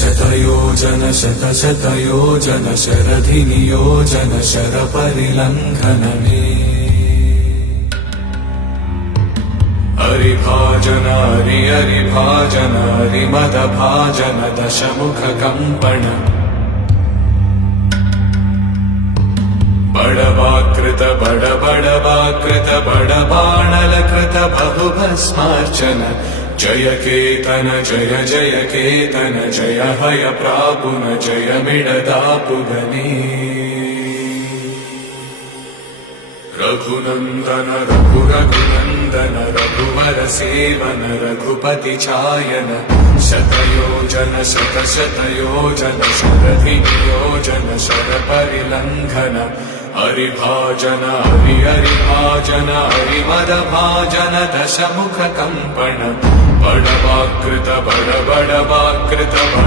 शतयोजन शतशतयोजन शरधिनियोजन शरपरिलङ्घनने हरिभाजन हरिभाजन हरिमदभाजन दशमुखकम्पण बडवाकृत बडबडवाकृत बडबाणलकृत बहुभस्मार्चन जय केतन जय जय केतन जय हय प्रापुन जय मिडदापुगने रघुनंदन रघुनंदन रघुवर सेवन रघुपति चायन शतयोजन शतशतयोजन शरधिनियोजन शरपरिलङ्घन हरिभाजन हरिभाजन हरिमदभाजन दशमुखकम्पण बडवाकृत बडबडवाकृत